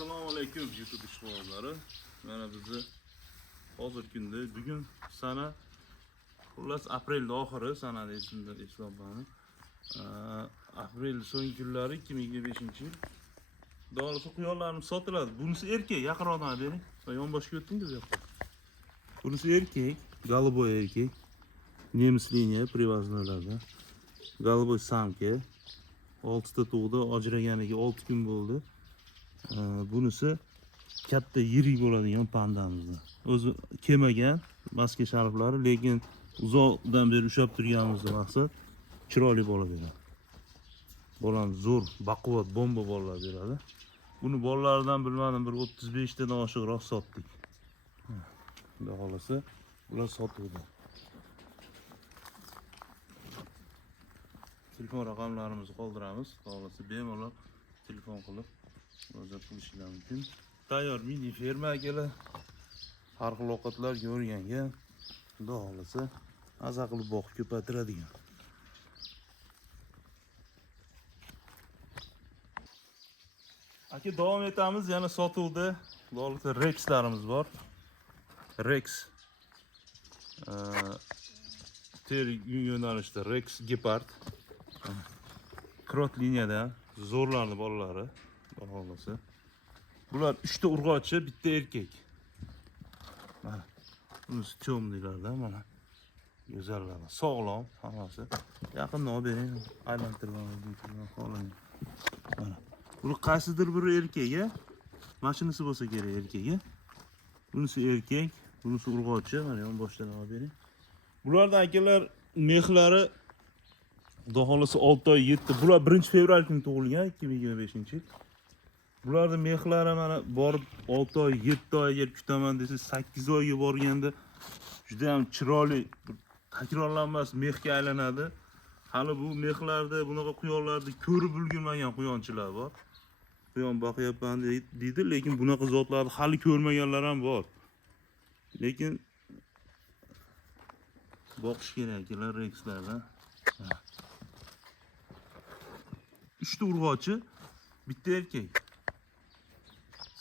Assalomu alaykum YouTube ishqibozlari. Mana bizni hozir kunda bugun sana xullas aprelning oxiri sanada esimda eslabman. Aprel so'nggi kunlari 2025-yil. Doğrusu quyonlarimiz sotiladi. Bunisi erkek, yaqinroqdan bering. Yonboshga o'tdingiz yo'q. Bunisi erkek, голубой erkek. Nemis liniya привозныйlarda. Голубой samka. 6 ta tug'di, ajraganiga 6 kun bo'ldi. Bunisi katta yirik bo'ladigan pandamizda. O'zi kelmagan maska shariflari, lekin uzoqdan beri ushlab turganimizda maqsad chiroyli bola beradi. Bolani zo'r, baquvvat, bomba bolalar beradi. Buni bolalaridan bilmadim bir 35 tadan oshiqroq sotdik. Xudo xolasa, ular sotuvdi. Telefon raqamlarimizni qoldiramiz. Xudo xolasa bemalol telefon qilib murojaat qilishingiz mumkin. Tayyor mini ferma akalar. Har xil ovqatlarga o'rgangan. Xudo xolasa, maza qilib boqib ko'paytiradigan. Aka, davom etamiz. Yana sotuvda Xudo Rex'larimiz bor. Rex ter yo'nalishda Rex Gepard. Krot liniyada zo'rlarni bolalari. Xudo xolasa. Bular 3 ta urg'ochi, bitta erkek. Mana bunisi cho'mlilardan mana. Go'zallar, sog'lom hammasi. Yaqindan olib bering, aylantirib qo'ying. Mana buni qaysidir biri erkak, mashinasi bo'lsa kerak erkak. Bunisi erkak, bunisi urg'ochi. Mana yon boshdan olib bering. Bulardan akalar mexlari Xudo xolasa 6 oy 7. Bular 1-fevral kuni tug'ilgan, 2025-yil. Bularning mexlari mana borib 6 oy 7 oy agar kutaman desa 8 oyga borganda juda ham chiroyli, takrorlanmas mexga aylanadi. Hali bu mexlarda bunaqa quyonlarni ko'rib ulgurmagan quyonchilar bor. Quyon boqyapman deydi, lekin bunaqa zotlarni hali ko'rmaganlar ham bor. Lekin boqish kerak ekanlar Rex'lardan. 3 ta urg'ochi, bitta erkak.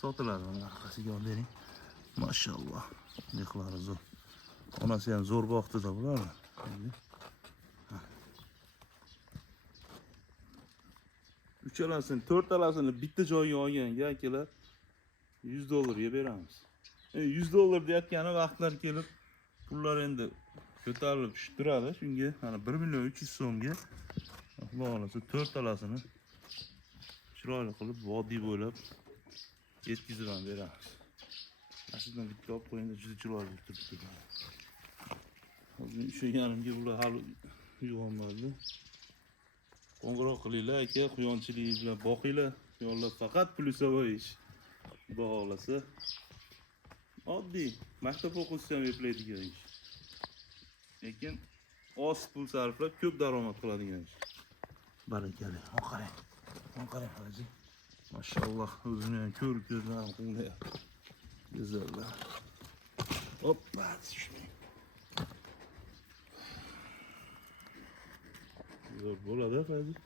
Sotiladi. Mana orqasiga olib bering. Mashalloh. Mexlari zo'r. Onasi ham zo'r boqdi-da bular. Uchalasini, to'rtalasini bitta joyga olganga akalar $100 beramiz. $100 deyotgani vaqtlar kelib, pullar endi ko'tarilib tushib turadi. Shunga mana 1.300.000 so'mga Xudo xolasa to'rtalasini chiroyli qilib vodiy bo'ylab yetkazib beramiz. Aslida bitta olib qo'yingda juda chiroyli turibdi. Hozir ushlaganimga bular hali uyg'onmadi. Qo'ng'iroq qilinglar aka, quyonchilik bilan boqinglar. Quyonlar faqat plyusovoy ish. Xudo xolasa oddiy maktab o'quvchisi ham eplaydigan ish. Lekin oz pul sarflab ko'p daromad qiladigan ish. Barakalla. Qarang. Qarang hozir. Mashalloh, o'zini ham ko'zlarim quvnayapti. Go'zallar. Hoppa, tushmang. Zo'r bo'ladi hozir.